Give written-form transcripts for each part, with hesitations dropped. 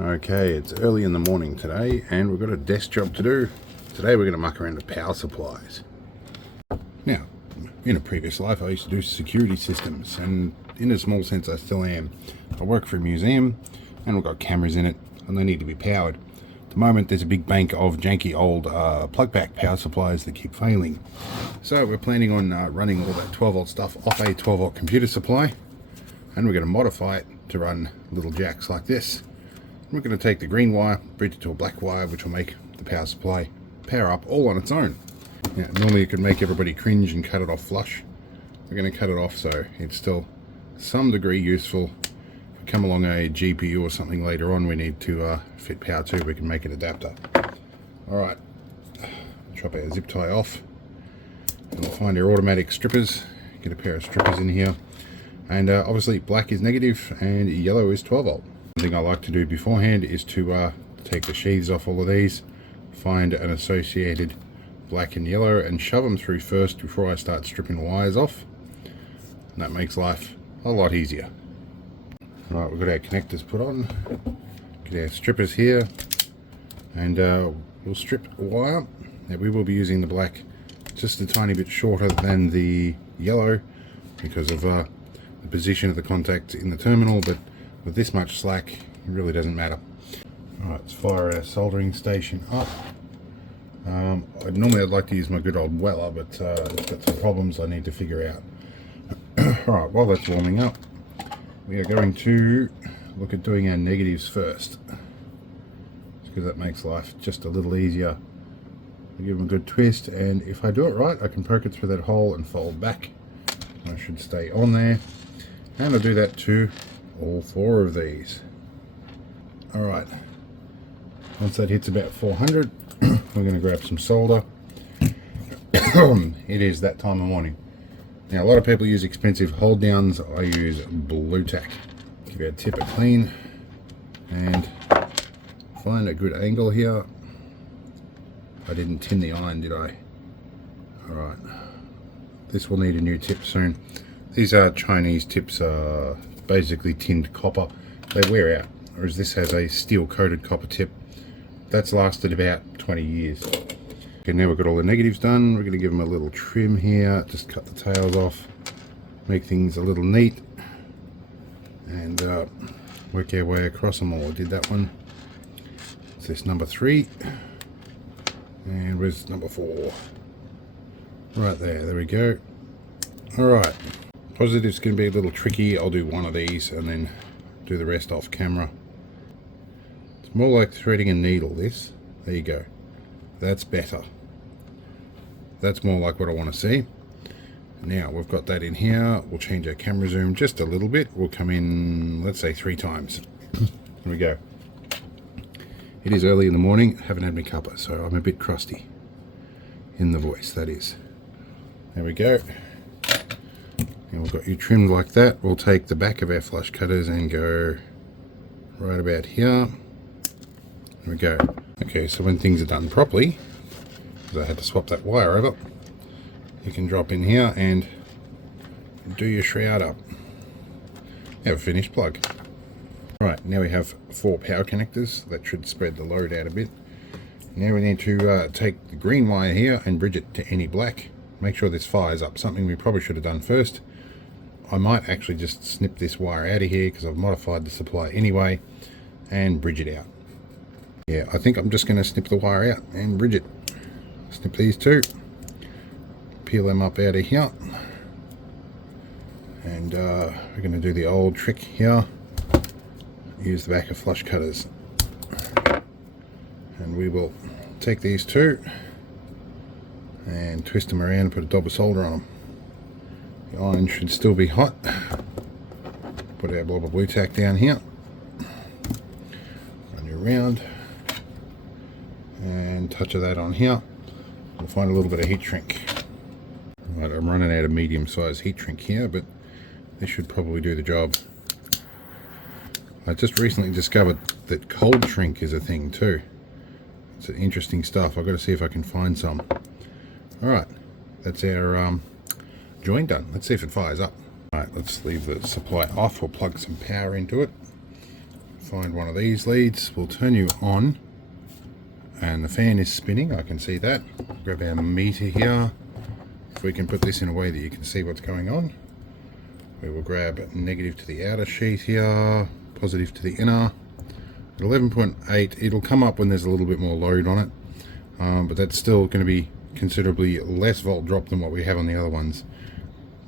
Okay, it's early in the morning today and we've got a desk job to do. Today we're going to muck around with power supplies. Now, in a previous life I used to do security systems, and in a small sense I still am. I work for a museum and we've got cameras in it and they need to be powered. At the moment there's a big bank of janky old plug-back power supplies that keep failing. So we're planning on running all that 12 volt stuff off a 12 volt computer supply, and we're going to modify it to run little jacks like this. We're going to take the green wire, bridge it to a black wire, which will make the power supply power up all on its own. Now, normally it could make everybody cringe and cut it off flush. We're going to cut it off so it's still some degree useful. If we come along a GPU or something later on we need to fit power to, we can make an adapter. Alright, chop our zip tie off. And we'll find our automatic strippers, get a pair of strippers in here. And obviously black is negative and yellow is 12 volt. One thing I like to do beforehand is to take the sheaths off all of these, find an associated black and yellow and shove them through first before I start stripping wires off. And that makes life a lot easier. Right, we've got our connectors put on, get our strippers here, and we'll strip wire. Now we will be using the black just a tiny bit shorter than the yellow because of the position of the contact in the terminal, but with this much slack it really doesn't matter. Alright, let's fire our soldering station up. Normally I'd like to use my good old Weller, but it's got some problems I need to figure out. Alright, while that's warming up, we are going to look at doing our negatives first, because that makes life just a little easier. I give them a good twist, and if I do it right I can poke it through that hole and fold back. I should stay on there, and I'll do that to all four of these. Alright, once that hits about 400 we're going to grab some solder. It is that time of morning. Now a lot of people use expensive hold downs, I use blue tack. Give our tip a clean and find a good angle here. I didn't tin the iron, did I? Alright, this will need a new tip soon. These are Chinese tips, basically tinned copper. They wear out, whereas this has a steel coated copper tip that's lasted about 20 years. Okay, now we've got all the negatives done. We're going to give them a little trim here, just cut the tails off, make things a little neat, and work our way across them all. I did that one. It's this number 3, and where's number 4? Right there we go. Alright, positive's going to be a little tricky. I'll do one of these and then do the rest off camera. It's more like threading a needle, this. There you go. That's better. That's more like what I want to see. Now we've got that in here. We'll change our camera zoom just a little bit. We'll come in, let's say 3 times. Here we go. It is early in the morning. I haven't had my cuppa, so I'm a bit crusty in the voice, that is. There we go. And we've got you trimmed like that. We'll take the back of our flush cutters and go right about here. There we go. Okay, so when things are done properly, because I had to swap that wire over, you can drop in here and do your shroud up. Have a finished plug. Right, now we have 4 power connectors. That should spread the load out a bit. Now we need to take the green wire here and bridge it to any black. Make sure this fires up, something we probably should have done first. I might actually just snip this wire out of here because I've modified the supply anyway, and bridge it out. Yeah, I think I'm just going to snip the wire out and bridge it. Snip these 2, peel them up out of here, and we're going to do the old trick here. Use the back of flush cutters, and we will take these 2 and twist them around and put a dab of solder on them. The iron should still be hot. Put our blob of blue tack down here, run you around, and touch of that on here. We'll find a little bit of heat shrink. Right, I'm running out of medium sized heat shrink here, but this should probably do the job. I just recently discovered that cold shrink is a thing too. It's interesting stuff. I've got to see if I can find some. Alright, that's our joint done. Let's see if it fires up. Alright, let's leave the supply off. We'll plug some power into it. find one of these leads. We'll turn you on, and the fan is spinning. I can see that. Grab our meter here. If we can put this in a way that you can see what's going on. We will grab negative to the outer sheet here, positive to the inner. At 11.8, it'll come up when there's a little bit more load on it, but that's still going to be considerably less volt drop than what we have on the other ones.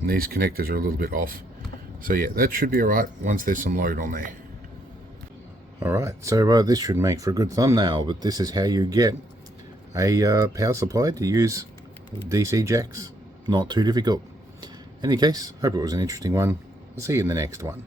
And these connectors are a little bit off. So yeah, that should be alright once there's some load on there. Alright, so this should make for a good thumbnail, but this is how you get a power supply to use DC jacks. Not too difficult. In any case, hope it was an interesting one. I'll see you in the next one.